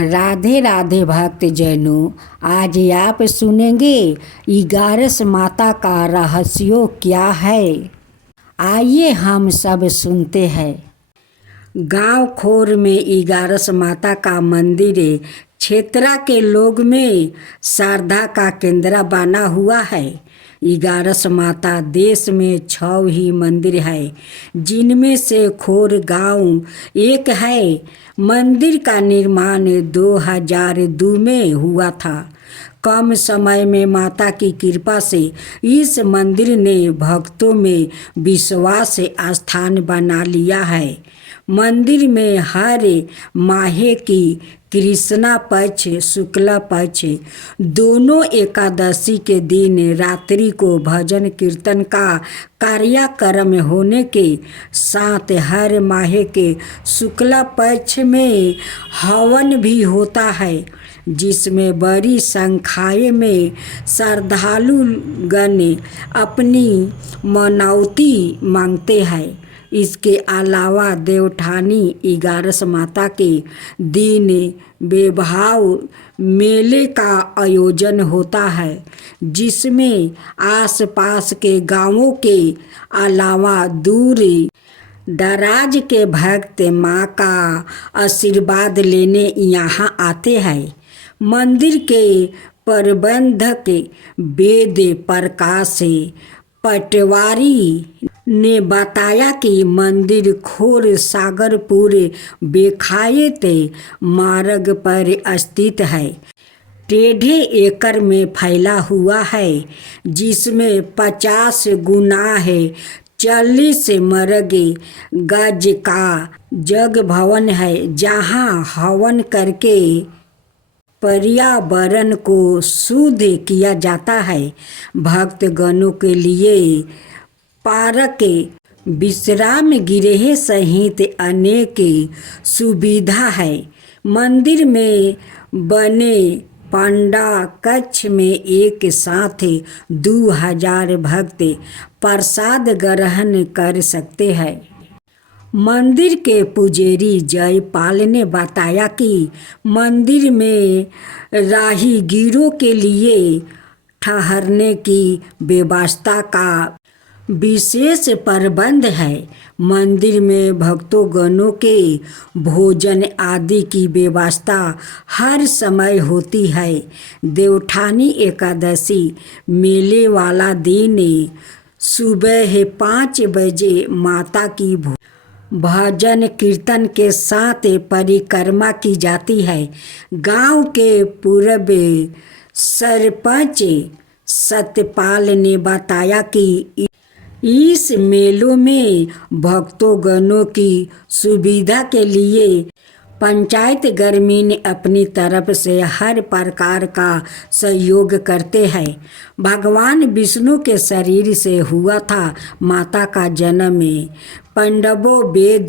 राधे राधे भक्त जनों, आज आप सुनेंगे 11 माता का रहस्यों क्या है। आइए हम सब सुनते हैं। गांव खोर में 11 माता का मंदिर क्षेत्र के लोग में श्रद्धा का केंद्र बना हुआ है। 11 माता देश में 6 ही मंदिर है, जिनमें से खोर गांव एक है। मंदिर का निर्माण 2002 में हुआ था। कम समय में माता की कृपा से इस मंदिर ने भक्तों में विश्वास स्थान बना लिया है। मंदिर में हर माह की कृष्णा पक्ष शुक्ला पक्ष दोनों एकादशी के दिन रात्रि को भजन कीर्तन का कार्यक्रम होने के साथ हर माह के शुक्ला पक्ष में हवन भी होता है, जिसमें बड़ी संख्या में श्रद्धालुगण अपनी मनौती मांगते हैं। इसके अलावा देवठानी 11 माता के दिन वैभव मेले का आयोजन होता है, जिसमें आसपास के गांवों के अलावा दूर दराज के भक्त माँ का आशीर्वाद लेने यहाँ आते हैं। मंदिर के प्रबंधक वेद प्रकाश पटवारी ने बताया कि मंदिर खोर सागरपुर बेखायत मार्ग पर स्थित है। 1.5 एकड़ में फैला हुआ है, जिसमें 50 गुना है 40 मर्ग गज का जग भवन है, जहाँ हवन करके पर्यावरण को शुद्ध किया जाता है। भक्तगणों के लिए पार्क विश्राम गृह सहित अनेक सुविधा है। मंदिर में बने पंडा कक्ष में एक साथ 2000 भक्त प्रसाद ग्रहण कर सकते हैं। मंदिर के पुजारी जयपाल ने बताया कि मंदिर में राहगीरों के लिए ठहरने की व्यवस्था का विशेष प्रबंध है। मंदिर में भक्तों के भोजन आदि की व्यवस्था हर समय होती है। देवठानी एकादशी मेले वाला दिन सुबह 5 बजे माता की भजन कीर्तन के साथ परिक्रमा की जाती है। गांव के पूर्व सरपंच सत्यपाल ने बताया कि इस मेलों में भक्तों की सुविधा के लिए पंचायत ग्रामीण अपनी तरफ से हर प्रकार का सहयोग करते हैं। भगवान विष्णु के शरीर से हुआ था माता का जन्म। पंडवो वेद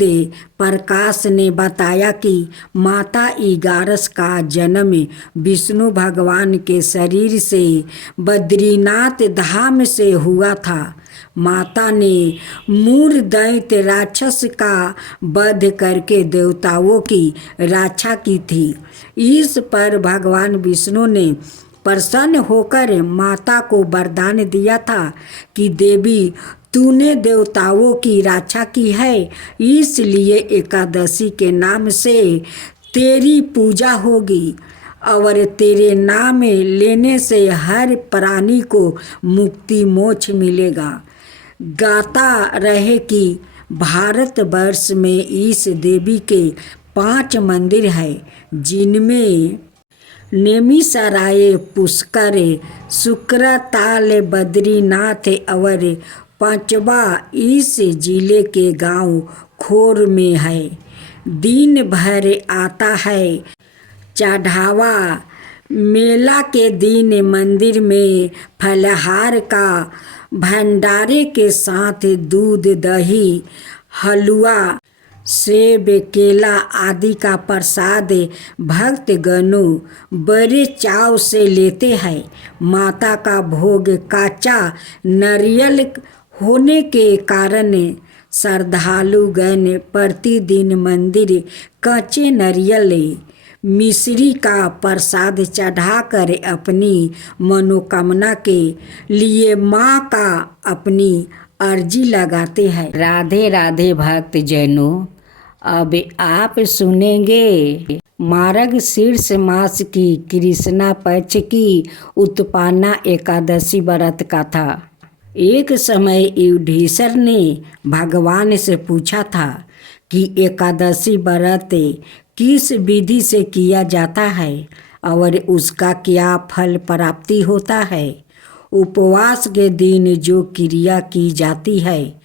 प्रकाश ने बताया कि माता 11 का जन्म विष्णु भगवान के शरीर से बद्रीनाथ धाम से हुआ था। माता ने मूर दैत्य राक्षस का वध करके देवताओं की रक्षा की थी। इस पर भगवान विष्णु ने प्रसन्न होकर माता को वरदान दिया था कि देवी, तूने देवताओं की रक्षा की है, इसलिए एकादशी के नाम से तेरी पूजा होगी और तेरे नाम लेने से हर प्राणी को मुक्ति मोक्ष मिलेगा। गाता रहे कि भारतवर्ष में इस देवी के 5 मंदिर हैं, जिनमें नेमिसराय, पुष्कर, शुक्रताल, बद्रीनाथ और 5वां इस जिले के गांव खोर में है। दिन भर आता है चढ़ावा। मेला के दिन मंदिर में फलहार का भंडारे के साथ दूध, दही, हलवा, सेब, केला आदि का प्रसाद भक्तगणों बड़े चाव से लेते हैं। माता का भोग काचा नारियल होने के कारण श्रद्धालुगण प्रतिदिन मंदिर कच्चे नारियल मिश्री का प्रसाद चढ़ाकर अपनी मनोकामना के लिए माँ का अपनी अर्जी लगाते हैं। राधे राधे भक्त जनों, अब आप सुनेंगे मार्गशीर्ष मास की कृष्णा पक्ष की उत्पन्ना एकादशी व्रत कथा। एक समय युधिष्ठिर ने भगवान से पूछा था कि एकादशी व्रत किस विधि से किया जाता है और उसका क्या फल प्राप्ति होता है। उपवास के दिन जो क्रिया की जाती है,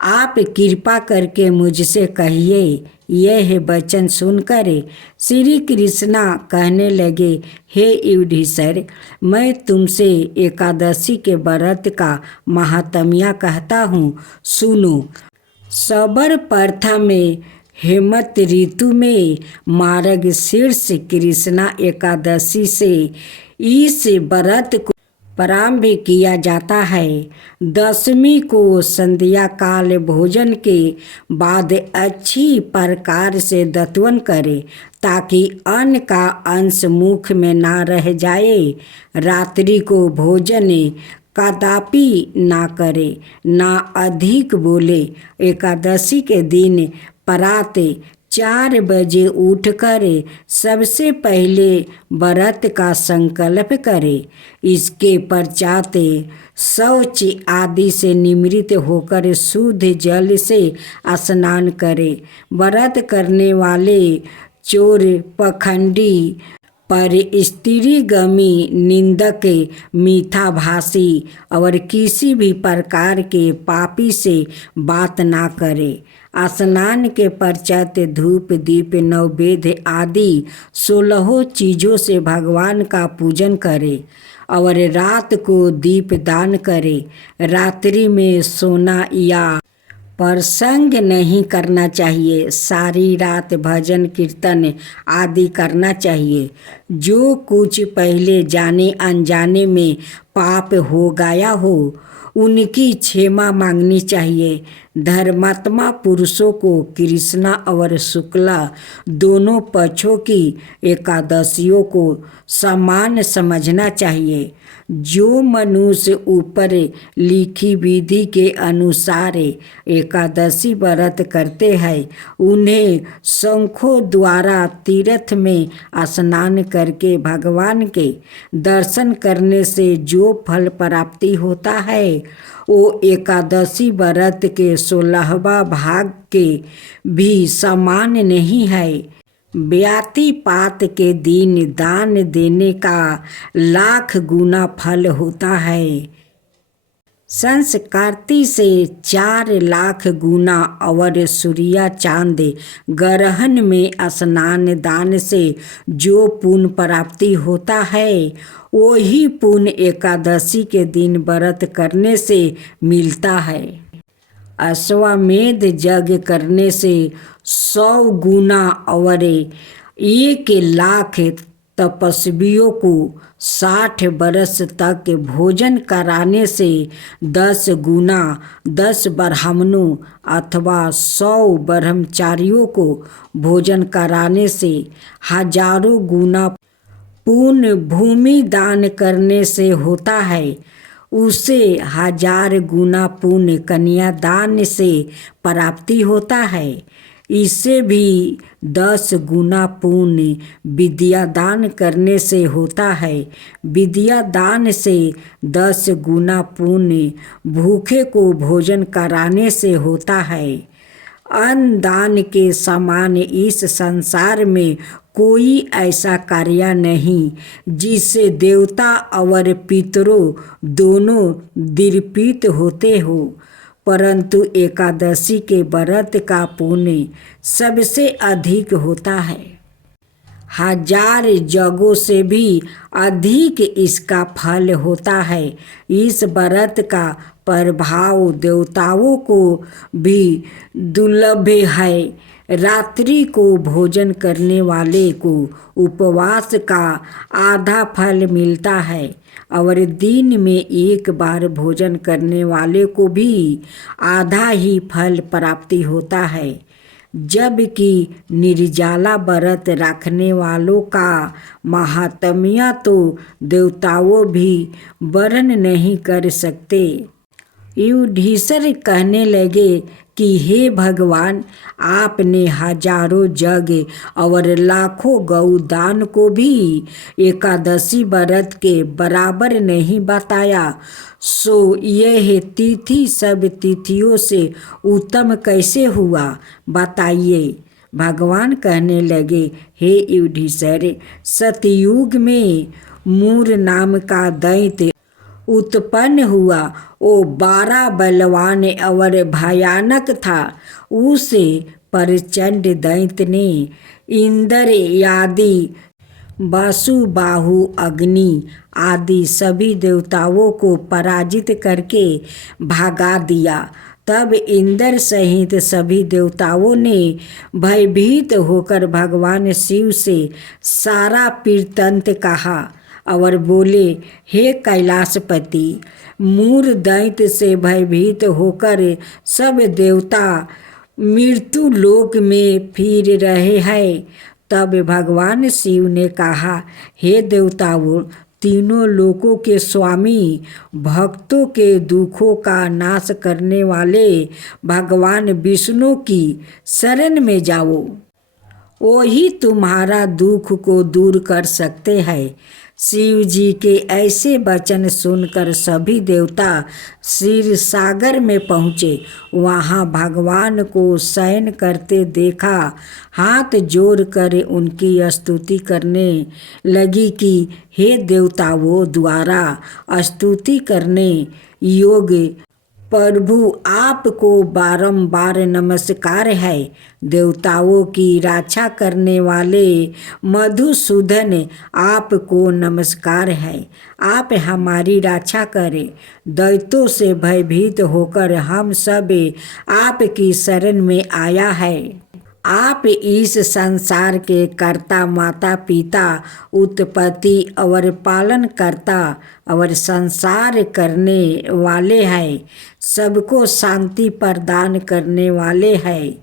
आप कृपा करके मुझसे कहिए। यह वचन सुनकर श्री कृष्णा कहने लगे, हे युधिष्ठिर, मैं तुमसे एकादशी के व्रत का महात्म्य कहता हूँ, सुनो। सर्वप्रथम हेमंत ऋतु में मार्गशीर्ष कृष्णा एकादशी से इस व्रत को प्रारंभ किया जाता है। दशमी को संध्या काल भोजन के बाद अच्छी प्रकार से दत्वन करें ताकि अन्न का अंश मुख में ना रह जाए। रात्रि को भोजन कदापि ना करे, ना अधिक बोले। एकादशी के दिन प्रातः 4 बजे उठकर सबसे पहले व्रत का संकल्प करें। इसके पश्चात शौच आदि से निवृत्त होकर शुद्ध जल से स्नान करें। व्रत करने वाले चोर, पखंडी, पर स्त्रीगमी, निंदक, मीठाभाषी और किसी भी प्रकार के पापी से बात ना करे। स्नान के पश्चात धूप, दीप, नैवेद्य आदि 16 चीज़ों से भगवान का पूजन करे और रात को दीप दान करे। रात्रि में सोना या प्रसंग नहीं करना चाहिए। सारी रात भजन कीर्तन आदि करना चाहिए। जो कुछ पहले जाने अनजाने में पाप हो गया हो उनकी क्षमा मांगनी चाहिए। धर्मात्मा पुरुषों को कृष्णा और शुक्ला दोनों पक्षों की एकादशियों को समान समझना चाहिए। जो मनुष्य ऊपर लिखी विधि के अनुसार एकादशी व्रत करते हैं उन्हें शंखों द्वारा तीर्थ में स्नान करके भगवान के दर्शन करने से जो फल प्राप्ति होता है वो एकादशी व्रत के 16वां भाग के भी समान नहीं है। व्यातिपात के दिन दान देने का 1,00,000 गुना फल होता है। संस्कृति से 4,00,000 गुना और सूर्य चांद ग्रहण में स्नान दान से जो पुण्य प्राप्ति होता है वही पुण्य एकादशी के दिन व्रत करने से मिलता है। अश्वमेध यज्ञ करने से 100 गुना और 1,00,000 तपस्वियों को 60 वर्ष तक भोजन कराने से 10 गुना, 10 ब्राह्मणों अथवा 100 ब्रह्मचारियों को भोजन कराने से 1000 गुना पुण्य भूमि दान करने से होता है। उसे 1000 गुना पुण्य कन्यादान से प्राप्ति होता है। इससे भी 10 गुना पुण्य विद्या दान करने से होता है। विद्या दान से 10 गुना पुण्य भूखे को भोजन कराने से होता है। अन्न दान के समान इस संसार में कोई ऐसा कार्य नहीं जिससे देवता और पितरों दोनों तृप्त होते हो, परंतु एकादशी के व्रत का पुण्य सबसे अधिक होता है। 1000 यज्ञों से भी अधिक इसका फल होता है। इस व्रत का प्रभाव देवताओं को भी दुर्लभ है। रात्रि को भोजन करने वाले को उपवास का आधा फल मिलता है और दिन में एक बार भोजन करने वाले को भी आधा ही फल प्राप्ति होता है। जबकि निर्जला व्रत रखने वालों का महात्म्य तो देवताओं भी वर्णन नहीं कर सकते। युधिष्ठिर कहने लगे कि हे भगवान, आपने हजारों यज्ञ और लाखों गौदान को भी एकादशी व्रत के बराबर नहीं बताया, सो यह तिथि सब तिथियों से उत्तम कैसे हुआ, बताइए। भगवान कहने लगे, हे युधिष्ठिर, सतयुग में मूर नाम का दैत्य उत्पन्न हुआ। वो 12 बलवान और भयानक था। उसे प्रचंड दैत्य ने इंद्र आदि, वसुबाहु, अग्नि आदि सभी देवताओं को पराजित करके भगा दिया। तब इंद्र सहित सभी देवताओं ने भयभीत होकर भगवान शिव से सारा वृत्तांत कहा और बोले, हे कैलाशपति, मूर दैत्य से भयभीत होकर सब देवता मृत्यु लोक में फिर रहे हैं। तब भगवान शिव ने कहा, हे देवताओं, तीनों लोकों के स्वामी, भक्तों के दुखों का नाश करने वाले भगवान विष्णु की शरण में जाओ। वही तुम्हारा दुख को दूर कर सकते हैं। शिव जी के ऐसे वचन सुनकर सभी देवता क्षीर सागर में पहुँचे। वहाँ भगवान को शयन करते देखा। हाथ जोड़कर उनकी स्तुति करने लगी कि हे देवताओं द्वारा स्तुति करने योग्य प्रभु, आपको बारंबार नमस्कार है। देवताओं की रक्षा करने वाले मधुसूदन, आपको नमस्कार है। आप हमारी रक्षा करें। दैत्यों से भयभीत होकर हम सब आपकी शरण में आया है। आप इस संसार के कर्ता, माता पिता, उत्पत्ति और पालन करता और संसार करने वाले हैं। सबको शांति प्रदान करने वाले हैं।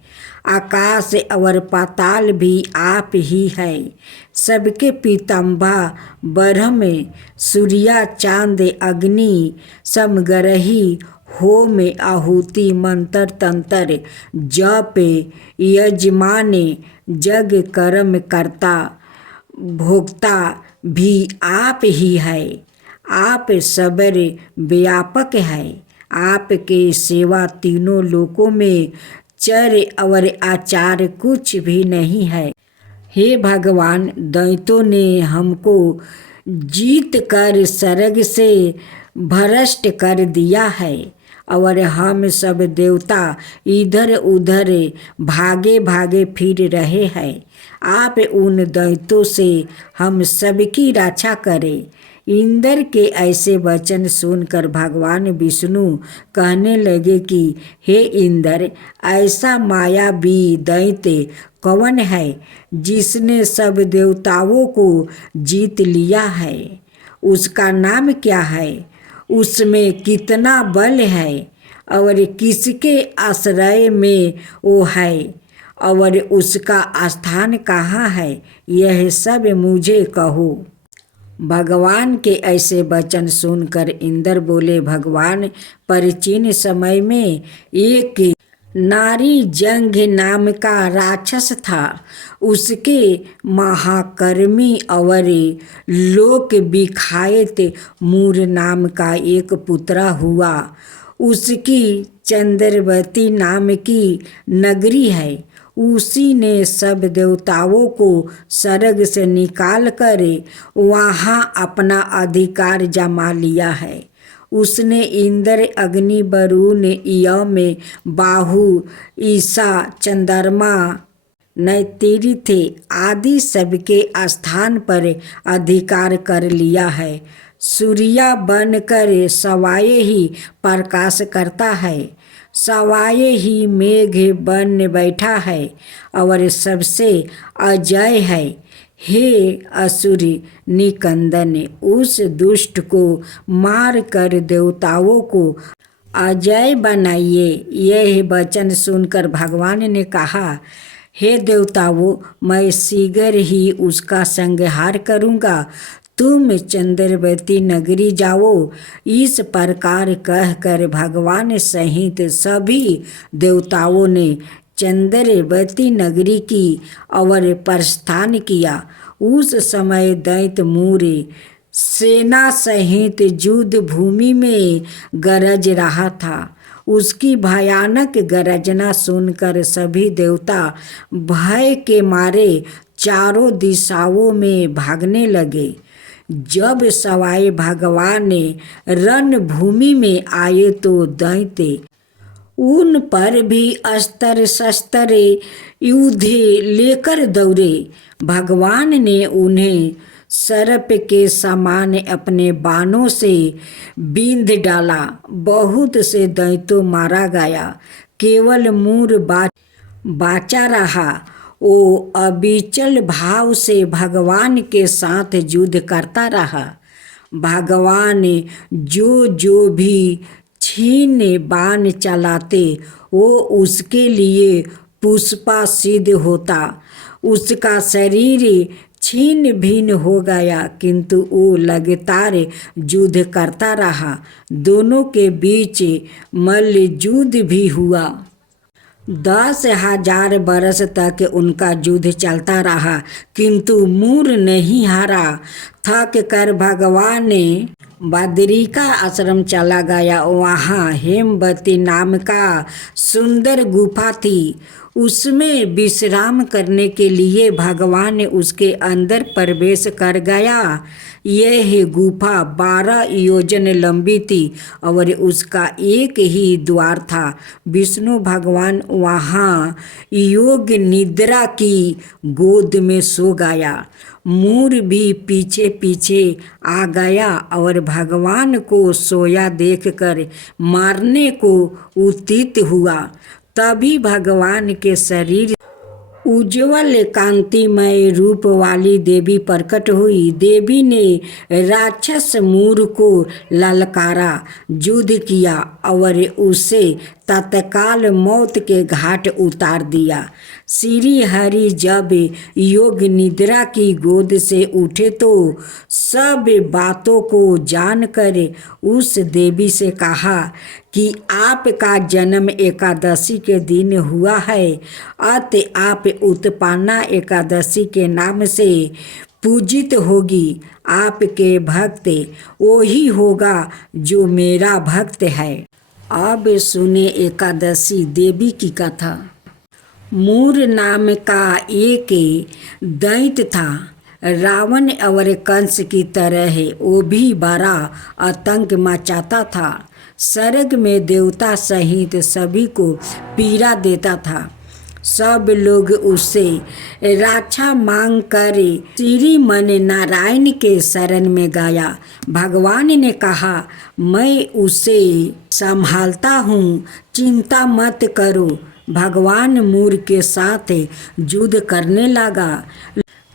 आकाश और पाताल भी आप ही है। सबके पीताम्बर ब्रह्म, सूर्य, चांद, अग्नि, समग्रही, होम, आहुति, मंत्र, तंत्र, जप, यजमान, जग कर्म करता, भोक्ता भी आप ही है। आप सबर व्यापक है। आपके सेवा तीनों लोकों में चर और आचार कुछ भी नहीं है। हे भगवान, दैत्यों ने हमको जीत कर स्वर्ग से भ्रष्ट कर दिया है और हम सब देवता इधर उधर भागे भागे फिर रहे हैं। आप उन दैत्यों से हम सबकी रक्षा करें। इंद्र के ऐसे वचन सुनकर भगवान विष्णु कहने लगे कि हे इंद्र, ऐसा मायावी दैत्य कौन है जिसने सब देवताओं को जीत लिया है? उसका नाम क्या है? उसमें कितना बल है और किसके आश्रय में वो है और उसका स्थान कहाँ है? यह सब मुझे कहो। भगवान के ऐसे वचन सुनकर इंद्र बोले, भगवान, प्राचीन समय में एक नारी जंघ नाम का राक्षस था। उसके महाकर्मी और लोक विख्यात मूर नाम का एक पुत्र हुआ। उसकी चंद्रवती नाम की नगरी है। उसी ने सब देवताओं को स्वर्ग से निकाल कर वहाँ अपना अधिकार जमा लिया है। उसने इंद्र, अग्नि, वरुण, यम, बाहु, ईशा, चंद्रमा, नैतिरिथ आदि सबके स्थान पर अधिकार कर लिया है। सूर्य बनकर सवाए ही प्रकाश करता है, सवाए ही मेघ बन बैठा है और सबसे अजय है। हे असुर निकंदन, उस दुष्ट को मार कर देवताओं को अजय बनाइए। यह वचन सुनकर भगवान ने कहा, हे देवताओं, मैं शीघ्र ही उसका संहार करूँगा। तुम चंद्रवती नगरी जाओ। इस प्रकार कहकर भगवान सहित सभी देवताओं ने चंद्रवती नगरी की और प्रस्थान किया। उस समय दैत्य मूर्य सेना सहित युद्ध भूमि में गरज रहा था। उसकी भयानक गरजना सुनकर सभी देवता भय के मारे चारों दिशाओं में भागने लगे। जब सवाई भगवान रणभूमि में आए तो दैत्य उन पर भी अस्त्र शस्त्र युद्ध लेकर दौड़े। भगवान ने उन्हें सर्प के समान अपने बाणों से बींध डाला। बहुत से दैत्यों मारा गया, केवल मूर बाचा रहा। वो अविचल भाव से भगवान के साथ युद्ध करता रहा। भगवान जो भी छीन बाण चलाते वो उसके लिए पुष्पा सिद्ध होता। उसका शरीर छीन भिन्न हो गया, किंतु वो लगातार युद्ध करता रहा। दोनों के बीच मल्ल युद्ध भी हुआ। 10,000 बरस तक उनका युद्ध चलता रहा, किंतु मूर नहीं हारा। थक कर भगवान ने बद्रिका आश्रम चला गया। वहाँ हेमवती नाम का सुंदर गुफा थी। उसमें विश्राम करने के लिए भगवान उसके अंदर प्रवेश कर गया। यह गुफा 12 योजन लंबी थी और उसका एक ही द्वार था। विष्णु भगवान वहाँ योग निद्रा की गोद में सो गया। मूर भी पीछे पीछे आ गया और भगवान को सोया देखकर मारने को उद्यत हुआ। तभी भगवान के शरीर उज्ज्वल कांतिमय रूप वाली देवी प्रकट हुई। देवी ने राक्षस मूर को ललकारा, युद्ध किया और उसे तत्काल मौत के घाट उतार दिया। श्री हरि जब योग निद्रा की गोद से उठे तो सब बातों को जानकर उस देवी से कहा कि आपका जन्म एकादशी के दिन हुआ है, अतः आप उत्पन्ना एकादशी के नाम से पूजित होगी। आपके भक्त वही होगा जो मेरा भक्त है। अब सुने एकादशी देवी की कथा। मूर नाम का एक दैत्य था। रावण और कंस की तरह वो भी बड़ा आतंक मचाता था। स्वर्ग में देवता सहित सभी को पीड़ा देता था। सब लोग उससे रक्षा मांग कर श्रीमन नारायण के शरण में गया। भगवान ने कहा, मैं उसे संभालता हूँ, चिंता मत करो। भगवान मूर के साथ युद्ध करने लगा,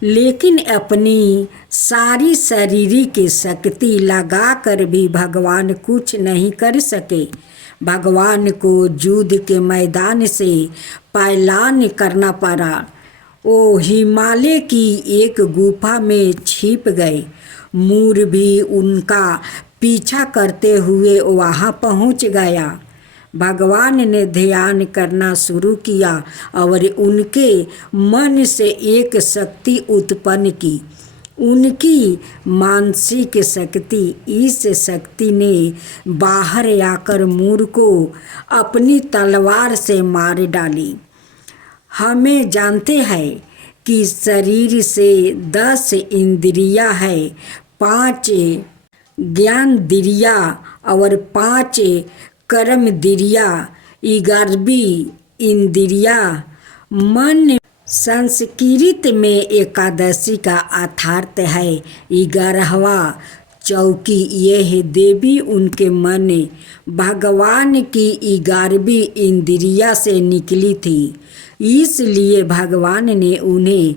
लेकिन अपनी सारी शारीरिक शक्ति लगाकर भी भगवान कुछ नहीं कर सके। भगवान को युद्ध के मैदान से पलायन करना पड़ा। वो हिमालय की एक गुफा में छिप गए। मूर भी उनका पीछा करते हुए वहाँ पहुँच गया। भगवान ने ध्यान करना शुरू किया और उनके मन से एक शक्ति उत्पन्न की, उनकी मानसिक शक्ति। इस शक्ति ने बाहर आकर मूर को अपनी तलवार से मार डाली। हमें जानते हैं कि शरीर से 10 इंद्रियां है, 5 ज्ञानेंद्रियां और 5 कर्मेंद्रियां, 11वीं इंद्रिया मन। संस्कृत में एकादशी का अर्थात है 11वां चौकी। यह देवी उनके मन भगवान की 11वीं इंद्रिया से निकली थी, इसलिए भगवान ने उन्हें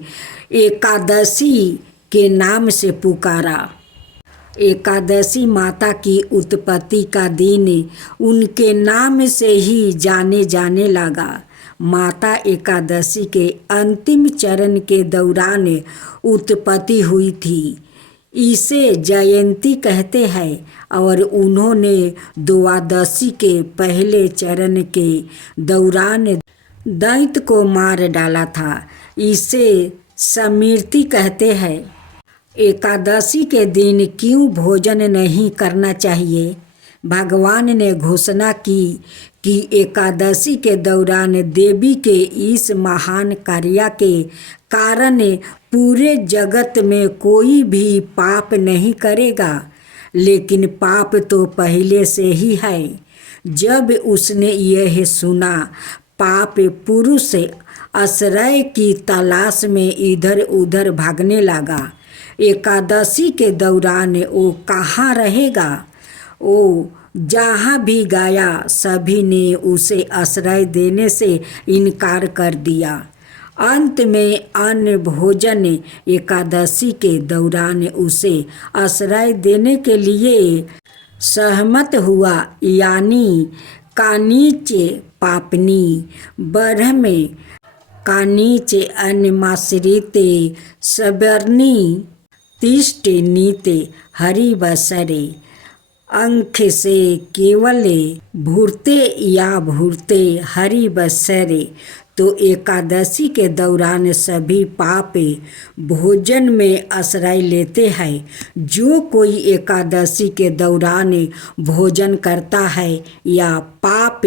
एकादशी के नाम से पुकारा। एकादशी माता की उत्पत्ति का दिन उनके नाम से ही जाने जाने लगा। माता एकादशी के अंतिम चरण के दौरान उत्पत्ति हुई थी। इसे जयंती कहते हैं और उन्होंने द्वादशी के पहले चरण के दौरान दैत्य को मार डाला था। इसे स्मृति कहते हैं। एकादशी के दिन क्यों भोजन नहीं करना चाहिए? भगवान ने घोषणा की कि एकादशी के दौरान देवी के इस महान कार्य के कारण पूरे जगत में कोई भी पाप नहीं करेगा। लेकिन पाप तो पहले से ही है। जब उसने यह सुना, पाप पुरुष आश्रय की तलाश में इधर उधर भागने लगा। एकादशी के दौरान वो कहाँ रहेगा? वो जहाँ भी गया सभी ने उसे आश्रय देने से इनकार कर दिया। अंत में अन्न भोजन एकादशी के दौरान उसे आश्रय देने के लिए सहमत हुआ, यानी कानीचे पापनी ब्रह्म कानीचे अन्नमाश्रिते सवर्णी तिष्ठे नीते हरिवसरे अंख से केवल भूरते या भूरते हरिवसरे। तो एकादशी के दौरान सभी पाप भोजन में आश्रय लेते हैं। जो कोई एकादशी के दौरान भोजन करता है या पाप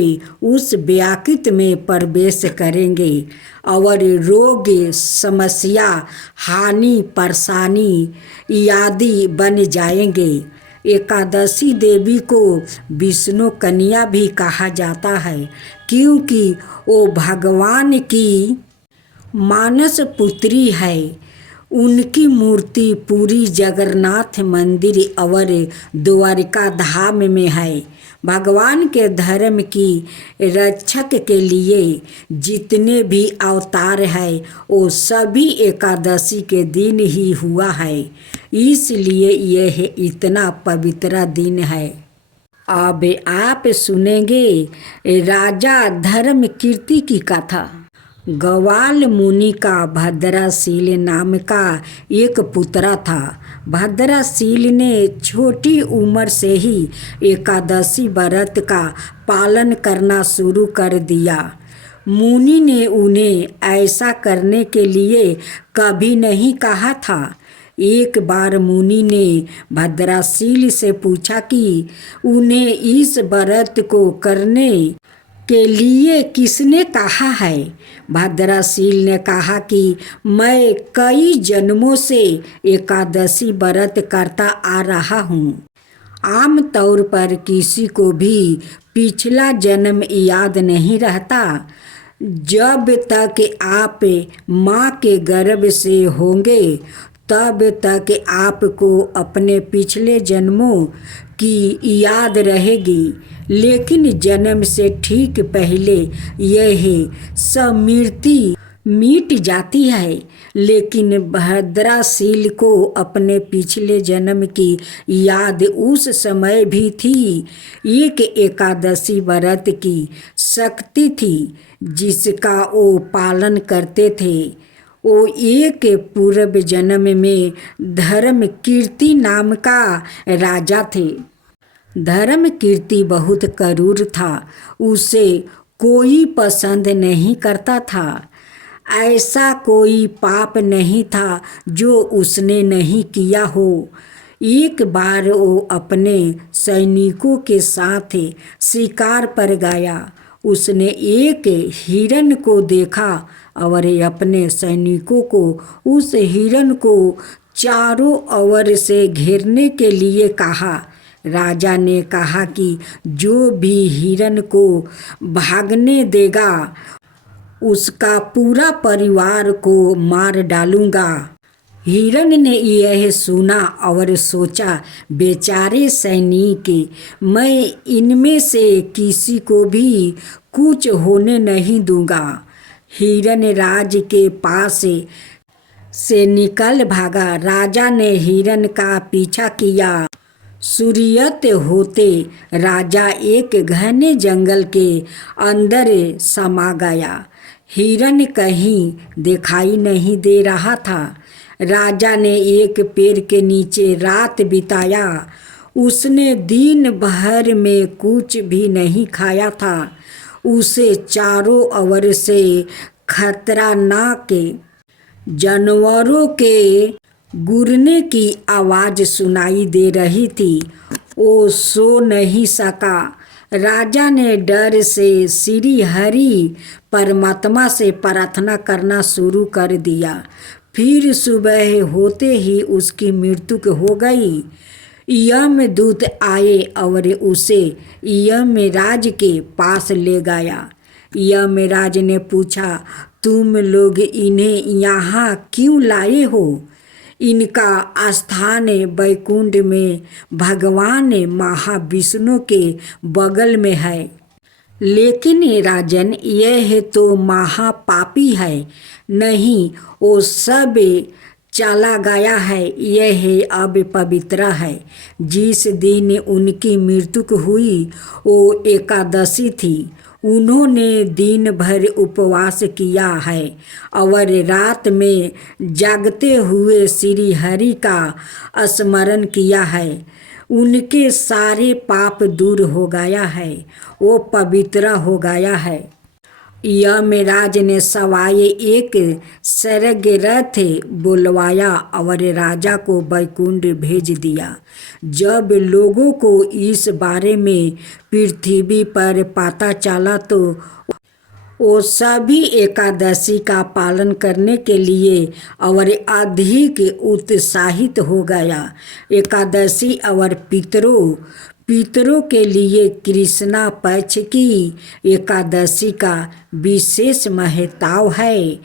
उस व्याकृत में प्रवेश करेंगे और रोग, समस्या, हानि, परेशानी आदि बन जाएंगे। एकादशी देवी को विष्णु कन्या भी कहा जाता है, क्योंकि वो भगवान की मानस पुत्री है। उनकी मूर्ति पूरी जगन्नाथ मंदिर और द्वारिका धाम में है। भगवान के धर्म की रक्षक के लिए जितने भी अवतार है वो सभी एकादशी के दिन ही हुआ है, इसलिए यह इतना पवित्र दिन है। अब आप सुनेंगे राजा धर्मकीर्ति की कथा। गवाल मुनि का भद्राशील नाम का एक पुत्र था। भद्राशील ने छोटी उम्र से ही एकादशी व्रत का पालन करना शुरू कर दिया। मुनि ने उन्हें ऐसा करने के लिए कभी नहीं कहा था। एक बार मुनि ने भद्राशील से पूछा कि उन्हें इस व्रत को करने के लिए किसने कहा है। भद्राशील ने कहा कि मैं कई जन्मों से एकादशी व्रत करता आ रहा हूँ। आम तौर पर किसी को भी पिछला जन्म याद नहीं रहता। जब तक आप माँ के गर्भ से होंगे तब तक आपको अपने पिछले जन्मों की याद रहेगी, लेकिन जन्म से ठीक पहले यह स्मृति मिट जाती है। लेकिन भद्राशील को अपने पिछले जन्म की याद उस समय भी थी। एक एकादशी व्रत की शक्ति थी जिसका वो पालन करते थे। वो एक पूर्व जन्म में धर्मकीर्ति नाम का राजा थे। धर्मकीर्ति बहुत क्रूर था। उसे कोई पसंद नहीं करता था। ऐसा कोई पाप नहीं था जो उसने नहीं किया हो। एक बार वो अपने सैनिकों के साथ शिकार पर गया। उसने एक हिरन को देखा और अपने सैनिकों को उस हिरन को चारों ओर से घेरने के लिए कहा। राजा ने कहा कि जो भी हिरन को भागने देगा उसका पूरा परिवार को मार डालूंगा। हिरन ने यह सुना और सोचा, बेचारे सैनिक, मैं इनमें से किसी को भी कुछ होने नहीं दूंगा। हिरन राज के पास से निकल भागा। राजा ने हिरन का पीछा किया। सूर्योदय होते राजा एक घने जंगल के अंदर समा गया। हिरन कहीं दिखाई नहीं दे रहा था। राजा ने एक पेड़ के नीचे रात बिताया। उसने दिन भर में कुछ भी नहीं खाया था। उसे चारों ओर से खतरनाक जानवरों के गुर्रने की आवाज़ सुनाई दे रही थी। वो सो नहीं सका। राजा ने डर से श्री हरि परमात्मा से प्रार्थना करना शुरू कर दिया। फिर सुबह होते ही उसकी मृत्यु हो गई। यमदूत आए और उसे यमराज के पास ले गया। यमराज ने पूछा, तुम लोग इन्हें यहाँ क्यों लाए हो? इनका स्थान वैकुंठ में भगवान महाविष्णु के बगल में है। लेकिन राजन, यह तो महापापी है। नहीं, वो सब चला गया है। यह अब पवित्र है। जिस दिन उनकी मृत्यु हुई वो एकादशी थी। उन्होंने दिन भर उपवास किया है और रात में जागते हुए श्री हरि का स्मरण किया है। उनके सारे पाप दूर हो गया है। वो पवित्र हो गया है। यमराज ने सवाए एक सरग रथ बुलवाया और राजा को वैकुंठ भेज दिया। जब लोगों को इस बारे में पृथ्वी पर पता चला तो वो सभी एकादशी का पालन करने के लिए और अधिक उत्साहित हो गया। एकादशी और पितरों के लिए कृष्णा पक्ष की एकादशी का विशेष महत्व है।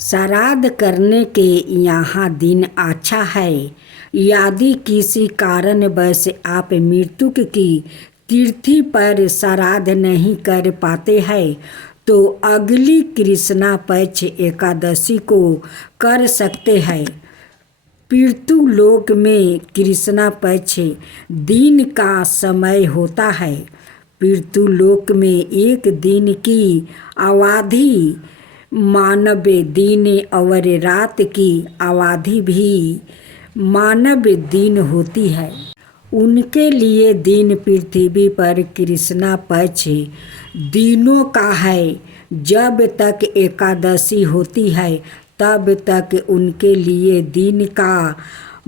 श्राद्ध करने के यहाँ दिन अच्छा है। यदि किसी कारणवश आप मृत्यु की तिथि पर श्राद्ध नहीं कर पाते हैं तो अगली कृष्णा पक्ष एकादशी को कर सकते हैं। पितृलोक में कृष्णा पक्ष दिन का समय होता है। पितृलोक में एक दिन की अवधि मानव दिन और रात की अवधि भी मानव दिन होती है। उनके लिए दिन पृथ्वी पर कृष्णा पक्ष दिनों का है। जब तक एकादशी होती है तब तक उनके लिए दिन का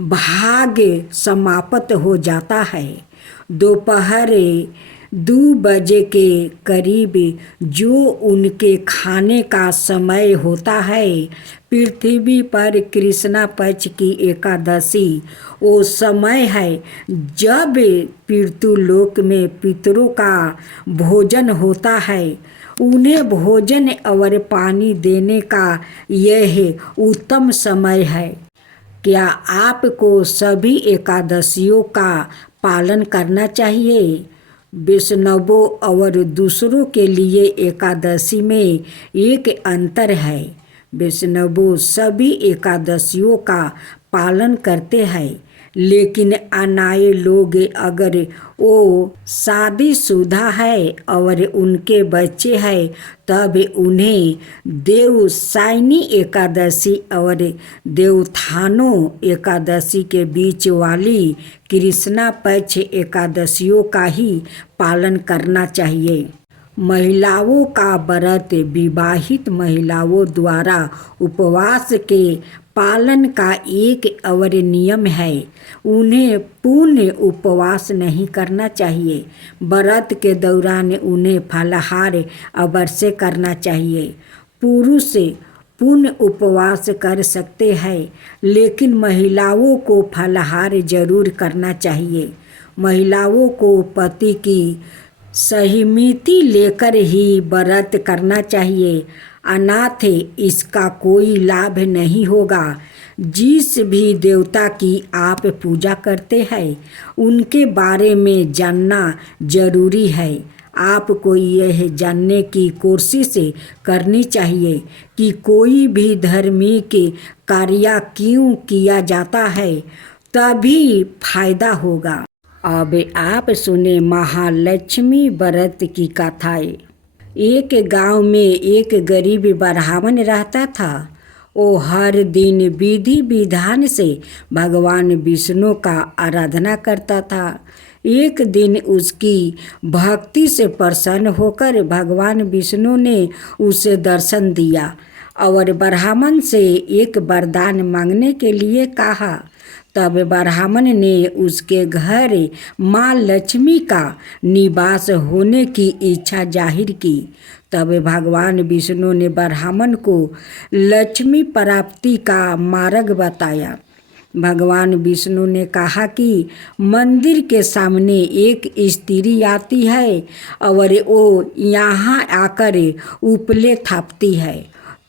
भाग समाप्त हो जाता है। दोपहर 2 बजे के करीब जो उनके खाने का समय होता है, पृथ्वी पर कृष्णा पक्ष की एकादशी वो समय है जब पितृलोक में पितरों का भोजन होता है। उन्हें भोजन और पानी देने का यह उत्तम समय है। क्या आपको सभी एकादशियों का पालन करना चाहिए? वैष्णवों और दूसरों के लिए एकादशी में एक अंतर है। वैष्णव सभी एकादशियों का पालन करते हैं, लेकिन अन्य लोग अगर वो शादीशुदा है और उनके बच्चे हैं तब उन्हें देवशयनी एकादशी और देवोत्थान एकादशी के बीच वाली कृष्णा पक्ष एकादशियों का ही पालन करना चाहिए। महिलाओं का व्रत विवाहित महिलाओं द्वारा उपवास के पालन का एक और नियम है। उन्हें पूर्ण उपवास नहीं करना चाहिए। व्रत के दौरान उन्हें फलाहार अवश्य करना चाहिए। पुरुष पूर्ण उपवास कर सकते हैं, लेकिन महिलाओं को फलाहार जरूर करना चाहिए। महिलाओं को पति की सहमति लेकर ही व्रत करना चाहिए, अन्यथा इसका कोई लाभ नहीं होगा। जिस भी देवता की आप पूजा करते हैं उनके बारे में जानना जरूरी है। आपको यह जानने की कोशिश करनी चाहिए कि कोई भी धार्मिक कार्य क्यों किया जाता है, तभी फायदा होगा। अब आप सुने महालक्ष्मी व्रत की कथाएं। एक गांव में एक गरीब ब्राह्मण रहता था। वो हर दिन विधि विधान से भगवान विष्णु का आराधना करता था। एक दिन उसकी भक्ति से प्रसन्न होकर भगवान विष्णु ने उसे दर्शन दिया और ब्राह्मण से एक वरदान मांगने के लिए कहा। तब ब्राह्मण ने उसके घर माँ लक्ष्मी का निवास होने की इच्छा जाहिर की। तब भगवान विष्णु ने ब्राह्मण को लक्ष्मी प्राप्ति का मार्ग बताया। भगवान विष्णु ने कहा कि मंदिर के सामने एक स्त्री आती है और वो यहाँ आकर उपले थापती है।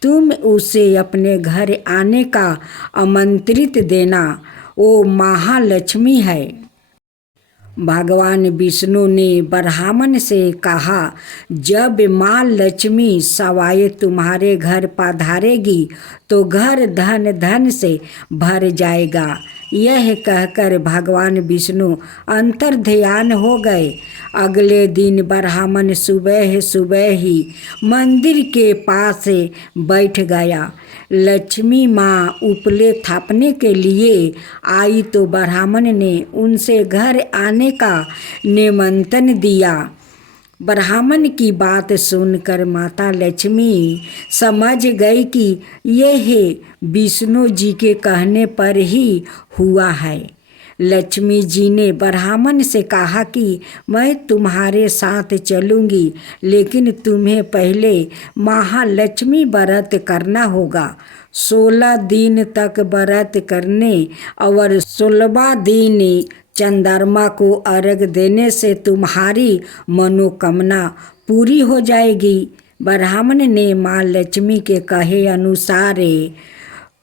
तुम उसे अपने घर आने का आमंत्रित देना, वो महालक्ष्मी है। भगवान विष्णु ने ब्राह्मण से कहा, जब माँ लक्ष्मी सवाए तुम्हारे घर पधारेगी तो घर धन धन से भर जाएगा। यह कहकर भगवान विष्णु अंतर्ध्यान हो गए। अगले दिन ब्राह्मण सुबह सुबह ही मंदिर के पास बैठ गया। लक्ष्मी माँ उपले थापने के लिए आई तो ब्राह्मण ने उनसे घर आने का निमंत्रण दिया। ब्राह्मण की बात सुनकर माता लक्ष्मी समझ गई कि यह विष्णु जी के कहने पर ही हुआ है। लक्ष्मी जी ने ब्राह्मण से कहा कि मैं तुम्हारे साथ चलूँगी, लेकिन तुम्हें पहले महालक्ष्मी व्रत करना होगा। 16 दिन तक व्रत करने और 16वां दिन चंद्रमा को अर्घ देने से तुम्हारी मनोकामना पूरी हो जाएगी। ब्राह्मण ने माँ लक्ष्मी के कहे अनुसार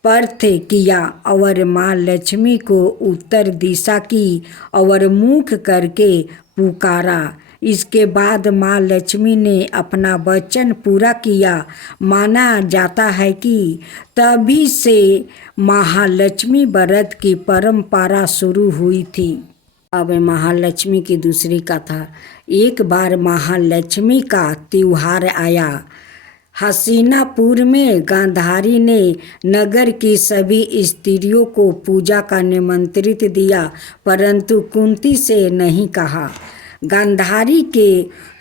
पर्थ किया और माँ लक्ष्मी को उत्तर दिशा की और मुख करके पुकारा। इसके बाद माँ लक्ष्मी ने अपना वचन पूरा किया। माना जाता है कि तभी से महालक्ष्मी व्रत की परंपरा शुरू हुई थी। अब महालक्ष्मी की दूसरी कथा। एक बार महालक्ष्मी का त्योहार आया। हसीनापुर में गांधारी ने नगर की सभी स्त्रियों को पूजा का निमंत्रित दिया, परंतु कुंती से नहीं कहा। गांधारी के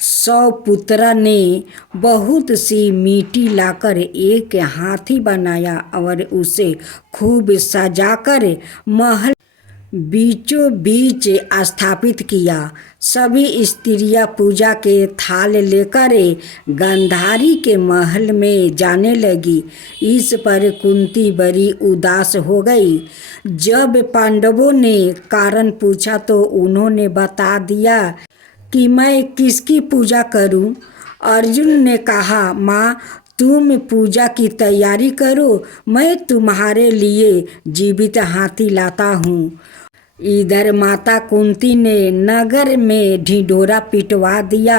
100 पुत्र ने बहुत सी मिट्टी लाकर एक हाथी बनाया और उसे खूब सजाकर महल बीचों बीच स्थापित किया। सभी स्त्रियां पूजा के थाल लेकर गांधारी के महल में जाने लगी। इस पर कुंती बड़ी उदास हो गई। जब पांडवों ने कारण पूछा तो उन्होंने बता दिया कि मैं किसकी पूजा करूं। अर्जुन ने कहा, माँ तुम पूजा की तैयारी करो, मैं तुम्हारे लिए जीवित हाथी लाता हूँ। इधर माता कुंती ने नगर में ढिंढोरा पिटवा दिया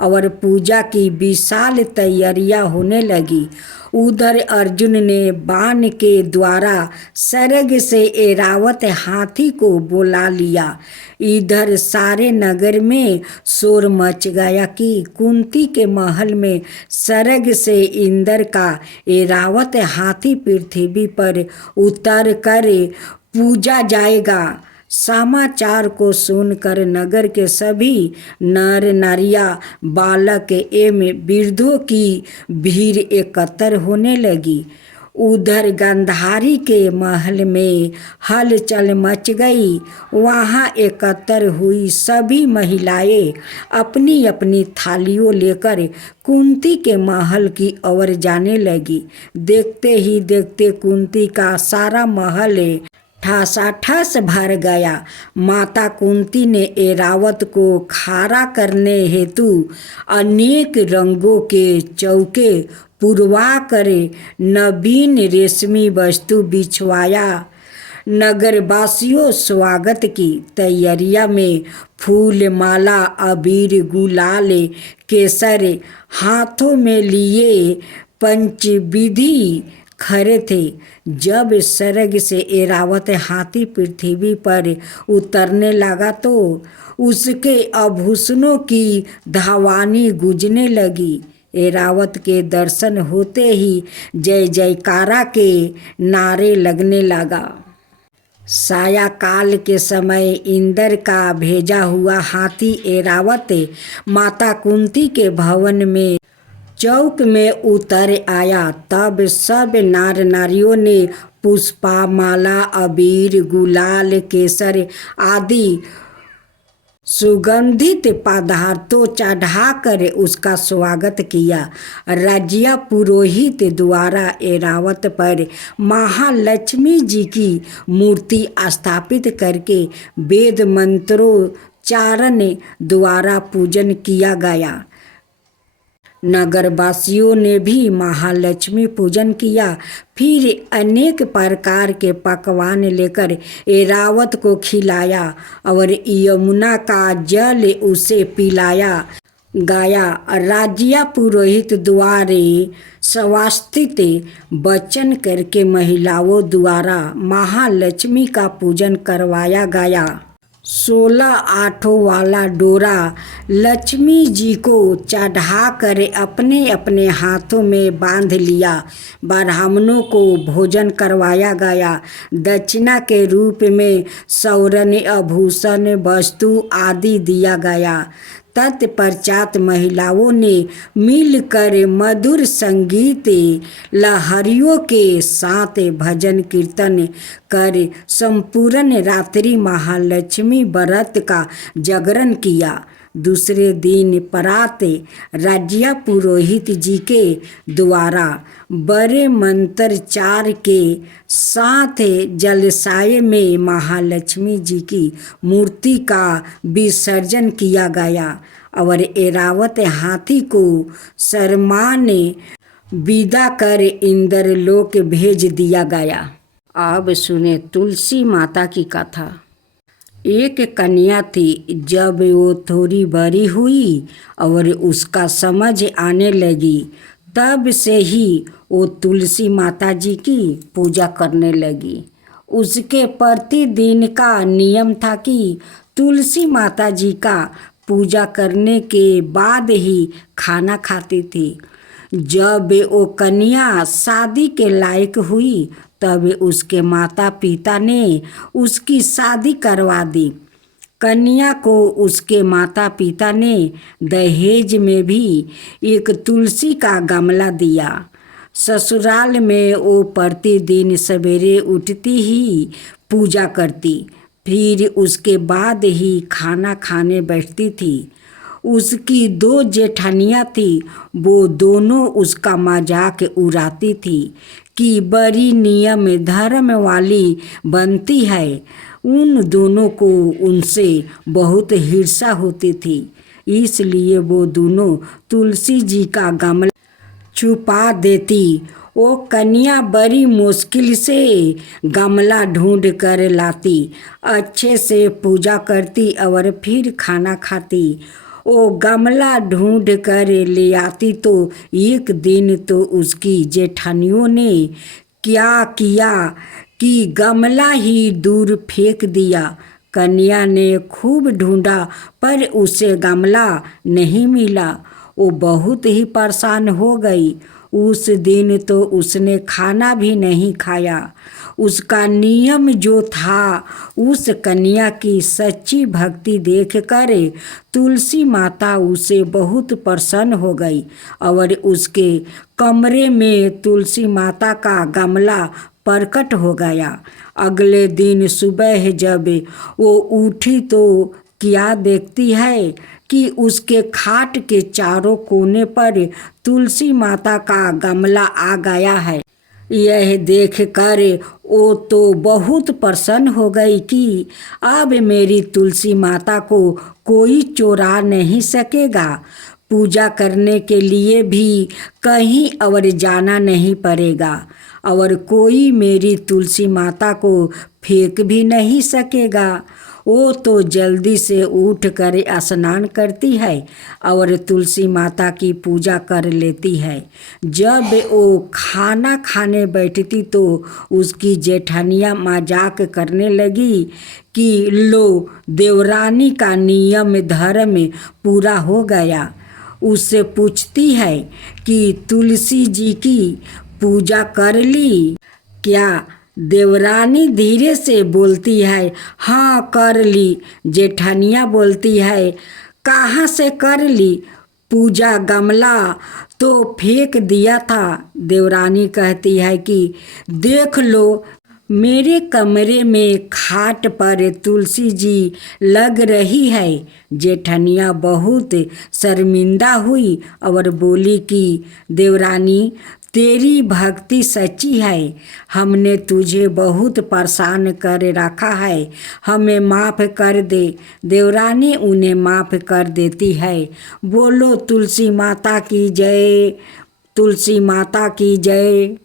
और पूजा की विशाल तैयारियां होने लगी। उधर अर्जुन ने बाण के द्वारा सरग से ऐरावत हाथी को बुला लिया। इधर सारे नगर में शोर मच गया कि कुंती के महल में सरग से इंद्र का ऐरावत हाथी पृथ्वी पर उतर कर पूजा जाएगा। समाचार को सुनकर नगर के सभी नर नारियां, बालक एवं वृद्धों की भीड़ एकत्र होने लगी। उधर गांधारी के महल में हलचल मच गई। वहां एकत्र हुई सभी महिलाएं अपनी अपनी थालियों लेकर कुंती के महल की ओर जाने लगी। देखते ही देखते कुंती का सारा महल ठसाठस भर गया। माता कुंती ने ऐरावत को खारा करने हेतु अनेक रंगों के चौके पुरवा कर नवीन रेशमी वस्तु बिछवाया। नगरवासियों स्वागत की तैयारियां में फूल माला अबीर गुलाल केसर हाथों में लिए पंचविधि खड़े थे। जब स्वर्ग से ऐरावत हाथी पृथ्वी पर उतरने लगा तो उसके आभूषणों की धावानी गूंजने लगी। ऐरावत के दर्शन होते ही जय जयकारा के नारे लगने लगा। सायंकाल के समय इंद्र का भेजा हुआ हाथी ऐरावत माता कुंती के भवन में चौक में उतर आया। तब सब नार नारियों ने पुष्पा माला अबीर गुलाल केसर आदि सुगंधित पदार्थों चढ़ाकर उसका स्वागत किया। राज्य पुरोहित द्वारा ऐरावत पर महालक्ष्मी जी की मूर्ति स्थापित करके वेद मंत्रोच्चारण द्वारा पूजन किया गया। नगरवासियों ने भी महालक्ष्मी पूजन किया। फिर अनेक प्रकार के पकवान लेकर ऐरावत को खिलाया और यमुना का जल उसे पिलाया गया। राज्य पुरोहित द्वारा स्वास्थित वचन करके महिलाओं द्वारा महालक्ष्मी का पूजन करवाया गया। 16 आठों वाला डोरा लक्ष्मी जी को चढ़ाकर अपने अपने हाथों में बांध लिया। ब्राह्मणों को भोजन करवाया गया। दक्षिणा के रूप में स्वर्ण आभूषण वस्तु आदि दिया गया। तत्पश्चात महिलाओं ने मिलकर मधुर संगीत लहरियों के साथ भजन कीर्तन कर संपूर्ण रात्रि महालक्ष्मी व्रत का जागरण किया। दूसरे दिन प्रात राज्य पुरोहित जी के द्वारा बड़े मंत्रोच्चार के साथ जलाशय में महालक्ष्मी जी की मूर्ति का विसर्जन किया गया और ऐरावत हाथी को सम्मान विदा कर इंद्रलोक भेज दिया गया। अब सुने तुलसी माता की कथा। एक कन्या थी। जब वो थोड़ी बड़ी हुई और उसका समझ आने लगी तब से ही वो तुलसी माता जी की पूजा करने लगी। उसके प्रतिदिन का नियम था कि तुलसी माता जी का पूजा करने के बाद ही खाना खाती थी। जब वो कन्या शादी के लायक हुई तब उसके माता पिता ने उसकी शादी करवा दी। कन्या को उसके माता पिता ने दहेज में भी एक तुलसी का गमला दिया। ससुराल में वो प्रतिदिन सवेरे उठती ही पूजा करती, फिर उसके बाद ही खाना खाने बैठती थी। उसकी 2 जेठानियाँ थी, वो दोनों उसका मजाक उड़ाती थी कि बड़ी नियम धर्म वाली बनती है। उन दोनों को उनसे बहुत ईर्ष्या होती थी, इसलिए वो दोनों तुलसी जी का गमला छुपा देती। वो कन्या बड़ी मुश्किल से गमला ढूंढ कर लाती, अच्छे से पूजा करती और फिर खाना खाती। वो गमला ढूंढ कर ले आती तो एक दिन तो उसकी जेठानियों ने क्या किया कि गमला ही दूर फेंक दिया। कन्या ने खूब ढूंढा पर उसे गमला नहीं मिला। वो बहुत ही परेशान हो गई। उस दिन तो उसने खाना भी नहीं खाया। उसका नियम जो था, उस कन्या की सच्ची भक्ति देखकर तुलसी माता उसे बहुत प्रसन्न हो गई और उसके कमरे में तुलसी माता का गमला प्रकट हो गया। अगले दिन सुबह जब वो उठी तो क्या देखती है कि उसके खाट के चारों कोने पर तुलसी माता का गमला आ गया है। यह देखकर वो तो बहुत प्रसन्न हो गई कि अब मेरी तुलसी माता को कोई चुरा नहीं सकेगा। पूजा करने के लिए भी कहीं और जाना नहीं पड़ेगा और कोई मेरी तुलसी माता को फेंक भी नहीं सकेगा। वो तो जल्दी से उठ कर स्नान करती है और तुलसी माता की पूजा कर लेती है। जब वो खाना खाने बैठती तो उसकी जेठानियाँ मजाक करने लगी कि लो देवरानी का नियम धर्म पूरा हो गया। उससे पूछती है कि तुलसी जी की पूजा कर ली क्या? देवरानी धीरे से बोलती है, हाँ कर ली। जेठानिया बोलती है, कहाँ से कर ली? पूजा गमला तो फेंक दिया था। देवरानी कहती है कि देख लो मेरे कमरे में खाट पर तुलसी जी लग रही है। जेठनिया बहुत शर्मिंदा हुई और बोली कि देवरानी तेरी भक्ति सच्ची है, हमने तुझे बहुत परेशान कर रखा है, हमें माफ़ कर दे। देवरानी उन्हें माफ़ कर देती है। बोलो तुलसी माता की जय, तुलसी माता की जय।